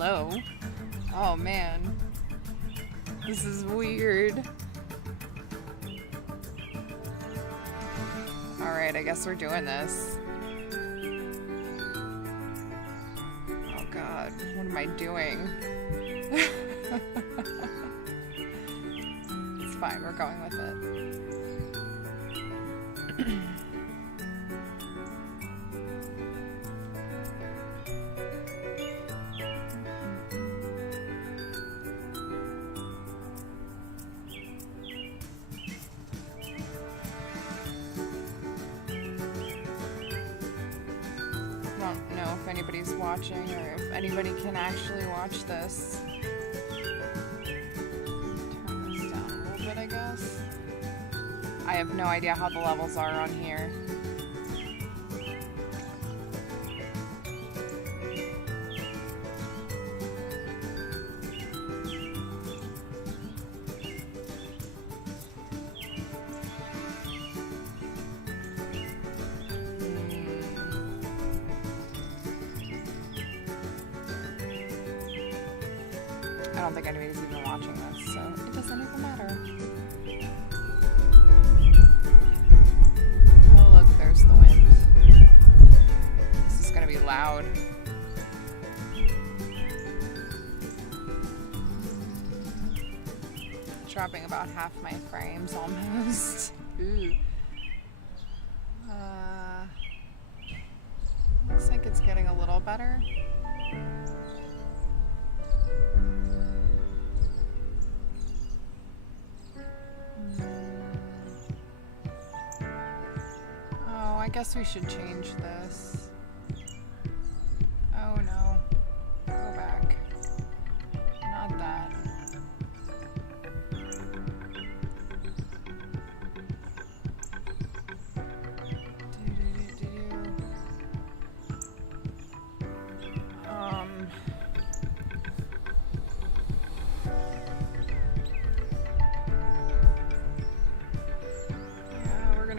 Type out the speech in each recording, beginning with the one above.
low. Oh man. This is weird. Alright, I guess we're doing this. Oh god, what am I doing? It's fine, we're going with it. I don't know if anybody's watching or if anybody can actually watch this. Turn this down a little bit, I guess. I have no idea how the levels are on here. I don't think anybody's even watching this, so it doesn't even matter. Oh look, there's the wind. This is gonna be loud. Dropping about half my frames almost. Ooh. Looks like it's getting a little better. I guess we should change this. Oh no. Go back. Not that.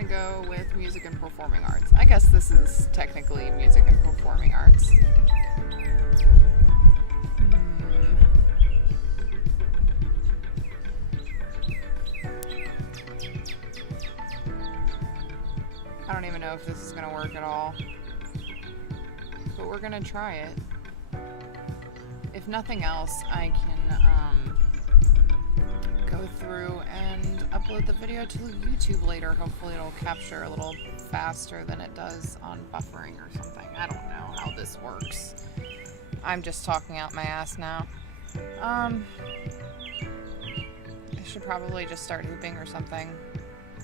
Go with music and performing arts. I guess this is technically music and performing arts. I don't even know if this is gonna work at all, but we're gonna try it. If nothing else, I can go through and upload the video to YouTube later. Hopefully it'll capture a little faster than it does on buffering or something. I don't know how this works. I'm just talking out my ass now. I should probably just start hooping or something.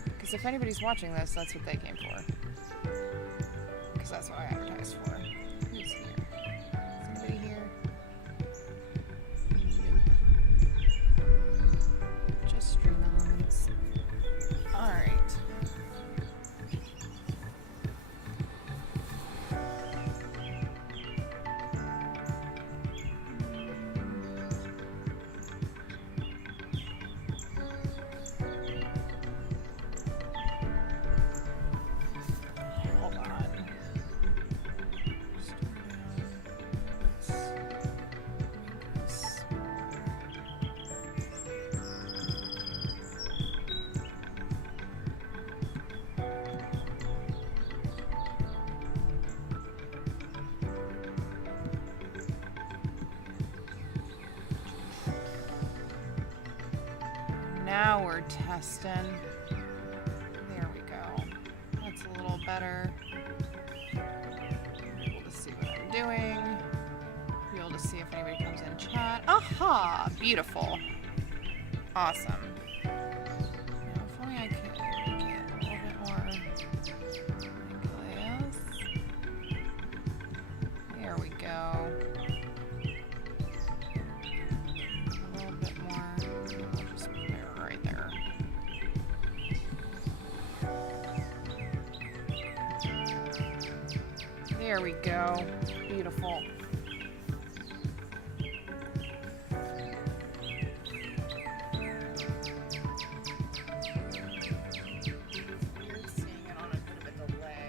Because if anybody's watching this, that's what they came for. Because that's what I advertised for. Who's here? Is anybody here? Just stream elements. Alright. Hold on. Now we're testing. There we go. That's a little better. Be able to see what I'm doing. Be able to see if anybody comes in chat. Aha! Beautiful. Awesome. Now, if only I could get a little bit more glass. There we go. There we go. Beautiful. You're seeing it on a bit of a delay.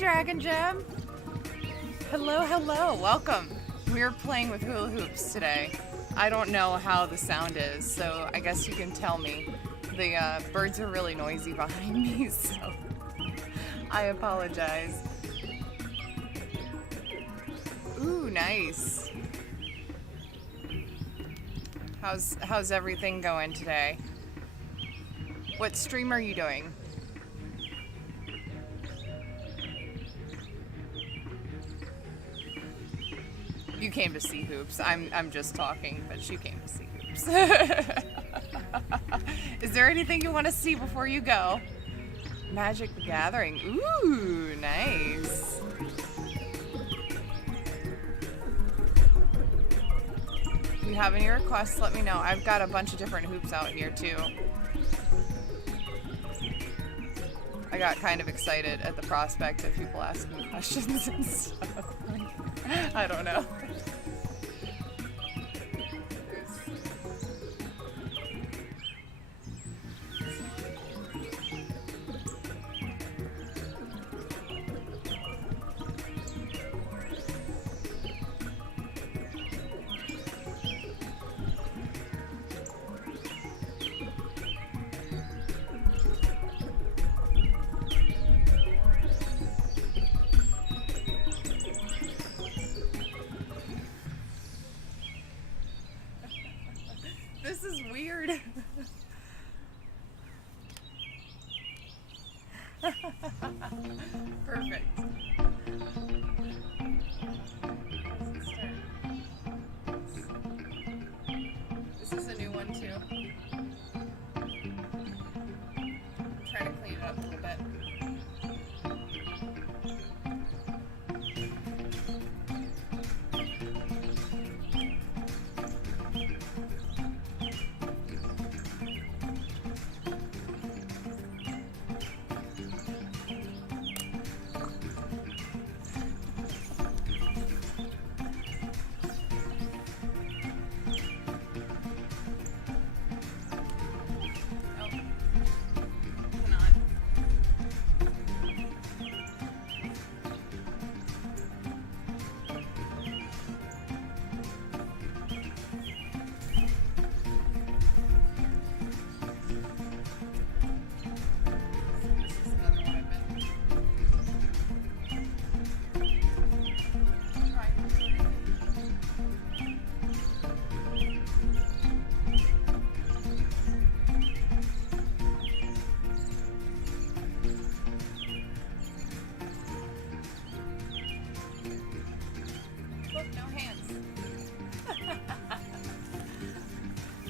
Dragon Gem. Hello, hello, welcome. We're playing with hula hoops today. I don't know how the sound is, so I guess you can tell me. The birds are really noisy behind me, so I apologize. Ooh, nice. How's everything going today? What stream are you doing? You came to see hoops. I'm just talking, but you came to see hoops. Is there anything you want to see before you go? Magic the Gathering. Ooh, nice. If you have any requests, let me know. I've got a bunch of different hoops out here too. I got kind of excited at the prospect of people asking questions and stuff. I don't know. This is weird. Perfect. This is a new one too. I'm trying to clean it up a little bit.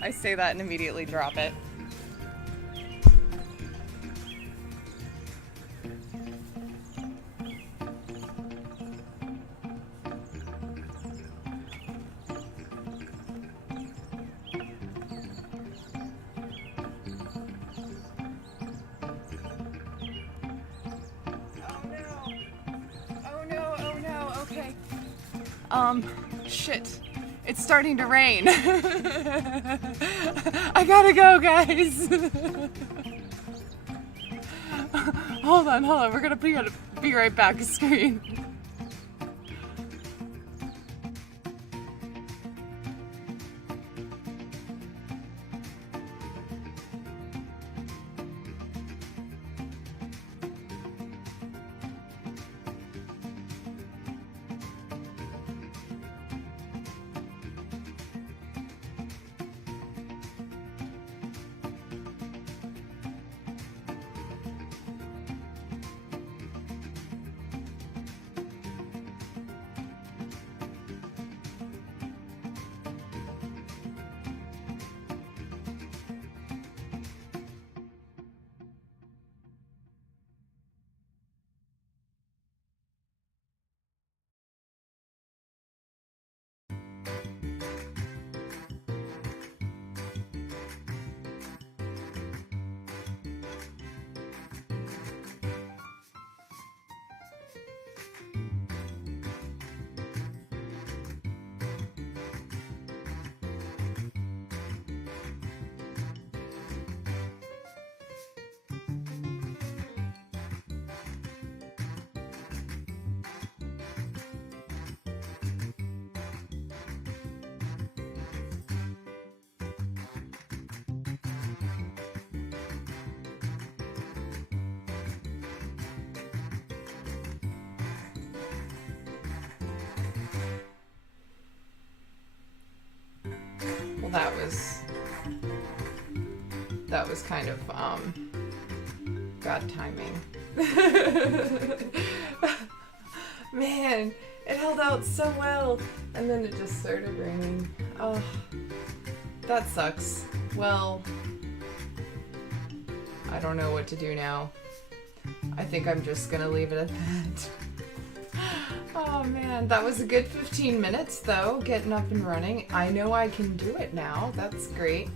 I say that and immediately drop it. Shit. It's starting to rain. I gotta go, guys. Hold on. We're gonna be right back, screen. Well, that was kind of bad timing. Man, it held out so well, and then it just started raining. Oh, that sucks. Well, I don't know what to do now. I think I'm just gonna leave it at that. Oh man, that was a good 15 minutes though, getting up and running. I know I can do it now. That's great.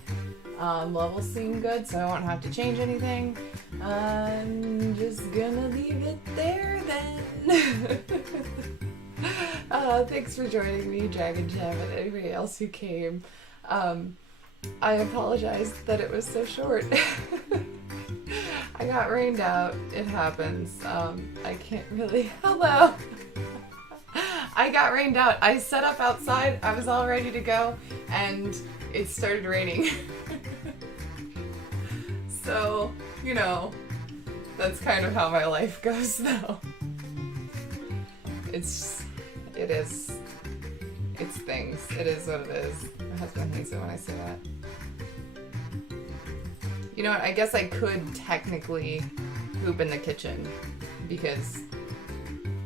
Levels seem good, so I won't have to change anything. I'm just gonna leave it there then. Thanks for joining me, Dragon Gem, and anybody else who came. I apologize that it was so short. I got rained out. It happens. I can't really... Hello! I got rained out. I set up outside. I was all ready to go, and it started raining. So, you know, that's kind of how my life goes, though. It is things. It is what it is. My husband hates it when I say that. You know what? I guess I could technically hoop in the kitchen because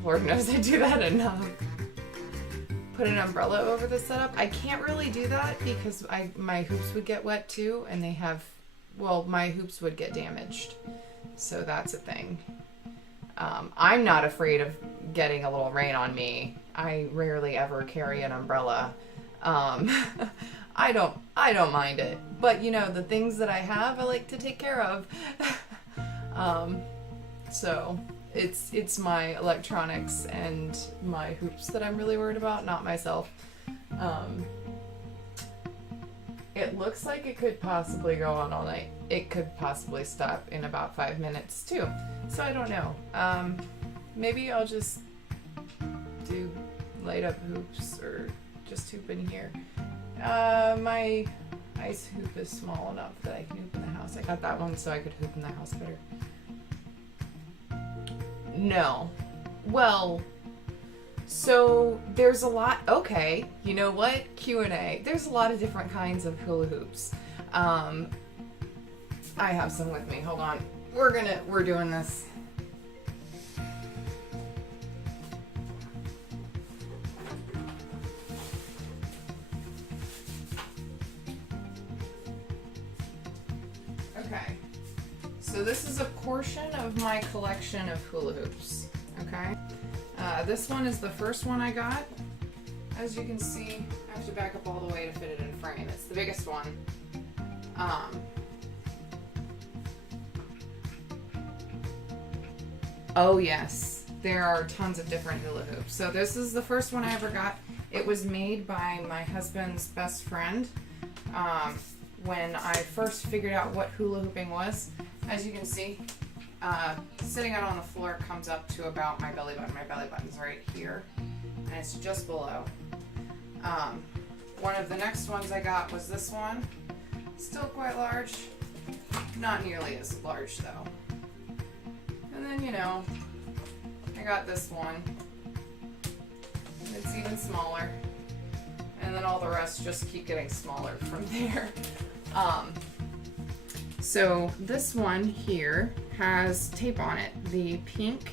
Lord knows I do that enough. Put an umbrella over the setup. I can't really do that because my hoops would get wet too, and they have, well, my hoops would get damaged. So that's a thing. I'm not afraid of getting a little rain on me. I rarely ever carry an umbrella. I don't mind it. But you know, the things that I have, I like to take care of. So it's my electronics and my hoops that I'm really worried about, not myself. It looks like it could possibly go on all night. It could possibly stop in about 5 minutes too. So I don't know. Maybe I'll just do light up hoops or just hoop in here. My ice hoop is small enough that I can hoop in the house. I got that one so I could hoop in the house better. No. Well, so there's a lot. Okay, you know what? Q&A. There's a lot of different kinds of hula hoops. I have some with me. Hold on. We're doing this. Okay. So this is a portion of my collection of hula hoops. Okay. This one is the first one I got. As you can see, I have to back up all the way to fit it in frame. It's the biggest one. Oh yes, there are tons of different hula hoops. So this is the first one I ever got. It was made by my husband's best friend when I first figured out what hula hooping was. As you can see, sitting out on the floor comes up to about my belly button. My belly button's right here, and it's just below. One of the next ones I got was this one. Still quite large. Not nearly as large though. And then, you know, I got this one. And it's even smaller. And then all the rest just keep getting smaller from there. So this one here has tape on it. The pink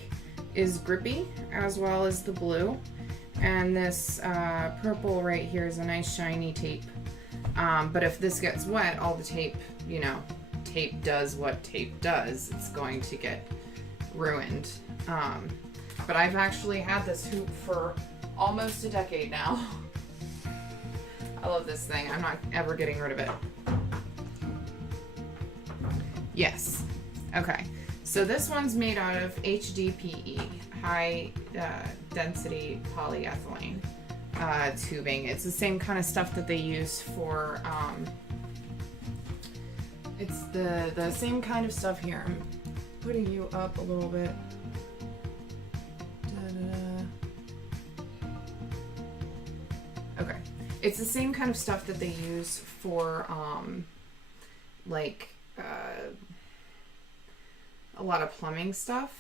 is grippy as well as the blue. And this purple right here is a nice shiny tape. But if this gets wet, all the tape, you know, tape does what tape does. It's going to get ruined. But I've actually had this hoop for almost a decade now. I love this thing. I'm not ever getting rid of it. Yes. Okay. So this one's made out of HDPE, high density polyethylene tubing. It's the same kind of stuff that they use for, it's the same kind of stuff here. I'm putting you up a little bit. Okay. It's the same kind of stuff that they use for, like, a lot of plumbing stuff.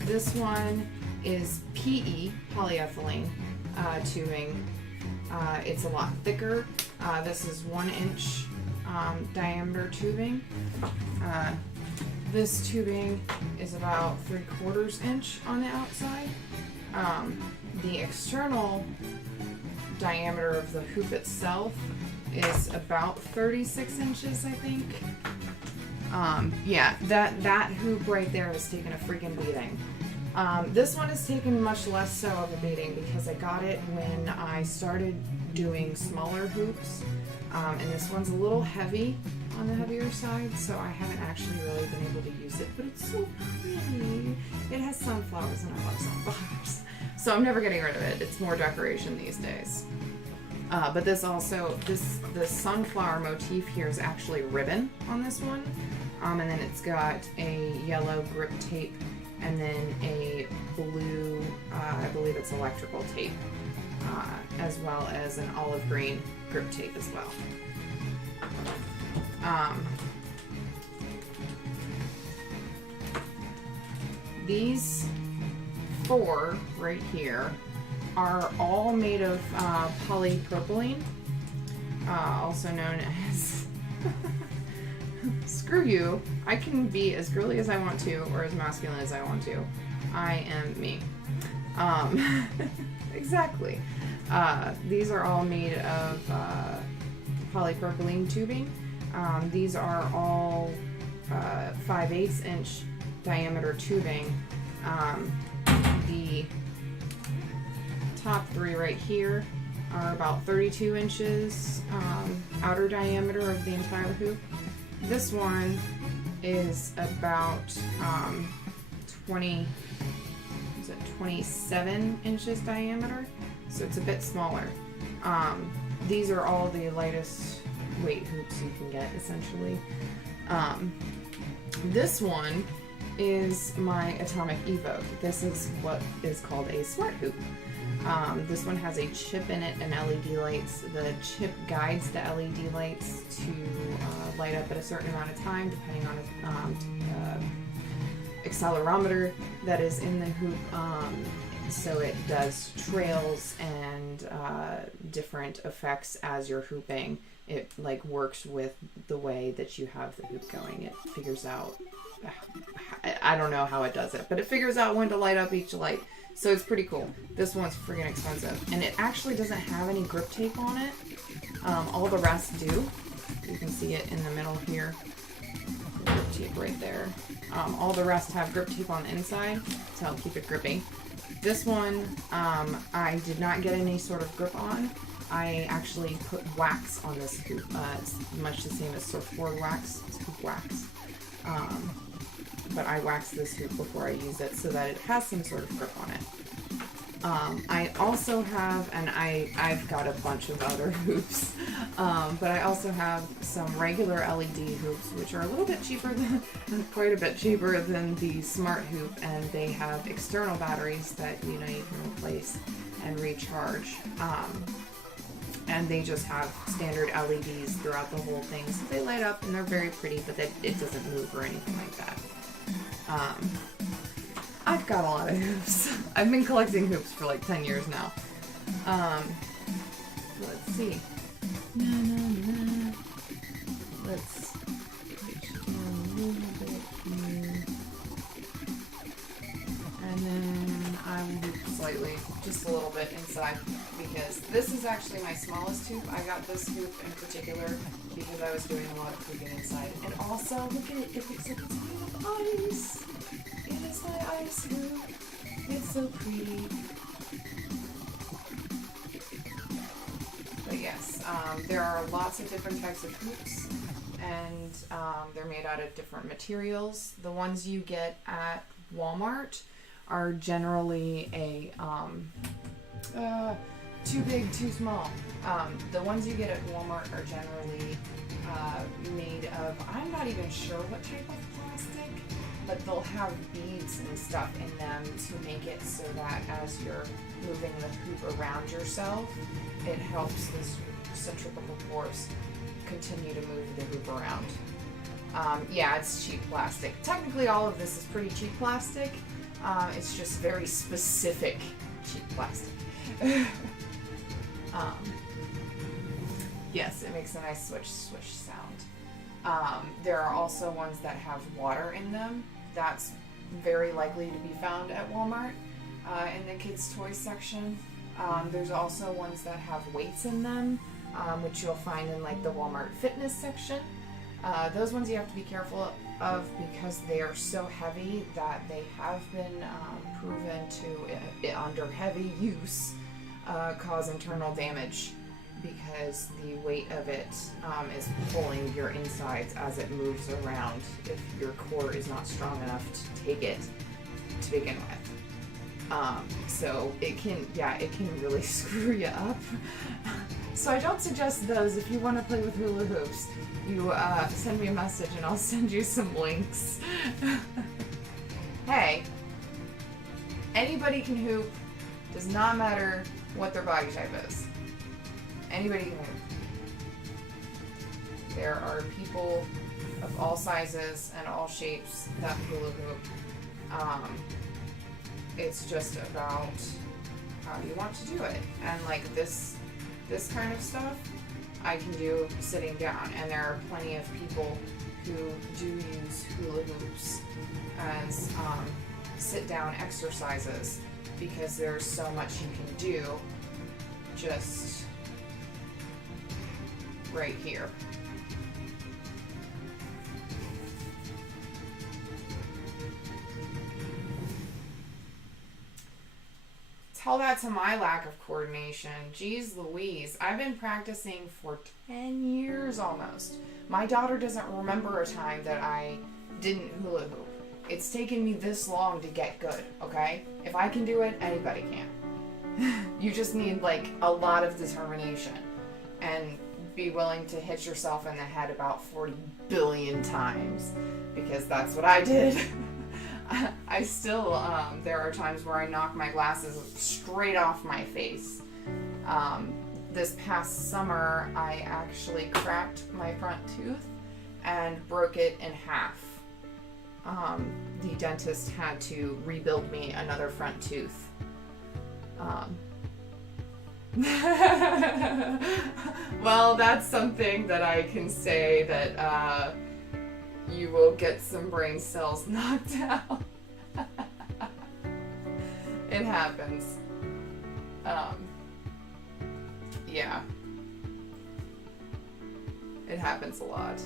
This one is PE, polyethylene tubing, It's a lot thicker. This is 1 inch diameter tubing. This tubing is about 3/4 inch on the outside. The external diameter of the hoop itself is about 36 inches, I think. Yeah, that hoop right there is taking a freaking beating. This one is taken much less so of a beating because I got it when I started doing smaller hoops. And this one's a little heavy on the heavier side, so I haven't actually really been able to use it, but it's so pretty. It has sunflowers and I love sunflowers. So I'm never getting rid of it. It's more decoration these days. But this also, the sunflower motif here is actually ribbon on this one. And then it's got a yellow grip tape and then a blue, I believe it's electrical tape, as well as an olive green grip tape as well. These 4 right here are all made of polypropylene, also known as screw you, I can be as girly as I want to or as masculine as I want to. I am me. Exactly. These are all made of polypropylene tubing. These are all 5/8 inch diameter tubing. The top 3 right here are about 32 inches outer diameter of the entire hoop. This one is about 27 inches diameter, so it's a bit smaller. These are all the lightest weight hoops you can get, essentially. This one is my Atomic Evoke. This is what is called a smart hoop. This one has a chip in it and LED lights. The chip guides the LED lights to light up at a certain amount of time, depending on accelerometer that is in the hoop. So it does trails and different effects as you're hooping. It like works with the way that you have the hoop going. It figures out, I don't know how it does it, but it figures out when to light up each light. So it's pretty cool. This one's freaking expensive. And it actually doesn't have any grip tape on it. All the rest do. You can see it in the middle here. Grip tape right there. All the rest have grip tape on the inside to help keep it grippy. This one, I did not get any sort of grip on. I actually put wax on this hoop. It's much the same as surfboard wax. It's hoop wax. But I wax this hoop before I use it so that it has some sort of grip on it. I also have, and I've got a bunch of other hoops, but I also have some regular LED hoops, which are a little bit cheaper than, quite a bit cheaper than the smart hoop, and they have external batteries that, you know, you can replace and recharge. And they just have standard LEDs throughout the whole thing, so they light up and they're very pretty, but it doesn't move or anything like that. I've got a lot of hoops. I've been collecting hoops for like 10 years now. Let's see. Let's get you down a little bit here. And then I will hoop slightly, just a little bit inside, because this is actually my smallest hoop. I got this hoop in particular because I was doing a lot of hooping inside. And also, look at it, it looks like it's made of ice. It is my ice hoop. It's so pretty. But yes, there are lots of different types of hoops, and they're made out of different materials. The ones you get at Walmart are generally too big, too small. The ones you get at Walmart are generally made of, I'm not even sure what type of plastic, but they'll have beads and stuff in them to make it so that as you're moving the hoop around yourself, it helps this centripetal force continue to move the hoop around. Yeah, it's cheap plastic. Technically all of this is pretty cheap plastic. It's just very specific cheap plastic. Um, yes, it makes a nice swish sound. There are also ones that have water in them. That's very likely to be found at Walmart in the kids' toys section. There's also ones that have weights in them, which you'll find in like the Walmart fitness section. Those ones you have to be careful of because they are so heavy that they have been proven to, under heavy use, cause internal damage because the weight of it is pulling your insides as it moves around if your core is not strong enough to take it to begin with. So it can really screw you up. So I don't suggest those. If you want to play with hula hoops, you send me a message and I'll send you some links. Hey, anybody can hoop. Does not matter what their body type is. Anybody can hoop. There are people of all sizes and all shapes that hula hoop. It's just about how you want to do it. And like this kind of stuff, I can do sitting down. And there are plenty of people who do use hula hoops as sit-down exercises because there's so much you can do just right here. Tell that to my lack of coordination. Jeez Louise. I've been practicing for 10 years almost. My daughter doesn't remember a time that I didn't hula hoop. It's taken me this long to get good, okay? If I can do it, anybody can. You just need like a lot of determination and be willing to hit yourself in the head about 40 billion times because that's what I did. I still, there are times where I knock my glasses straight off my face. This past summer, I actually cracked my front tooth and broke it in half. The dentist had to rebuild me another front tooth. Well, that's something that I can say that, you will get some brain cells knocked out. It happens. Yeah. It happens a lot.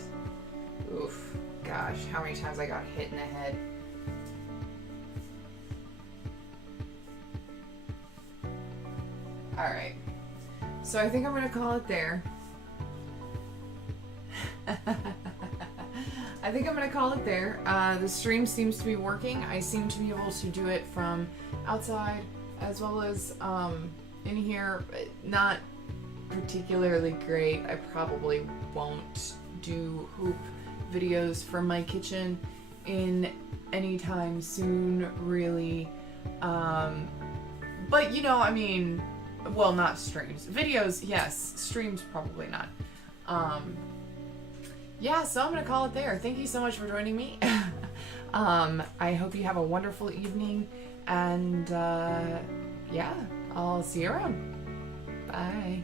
Oof. Gosh, how many times I got hit in the head. Alright. So I think I'm going to call it there. I think I'm going to call it there. The stream seems to be working. I seem to be able to do it from outside as well as in here. Not particularly great. I probably won't do hoop videos from my kitchen in anytime soon, really. But, you know, I mean, well, not streams. Videos, yes. Streams, probably not. Yeah, so I'm going to call it there. Thank you so much for joining me. I hope you have a wonderful evening. And, yeah, I'll see you around. Bye.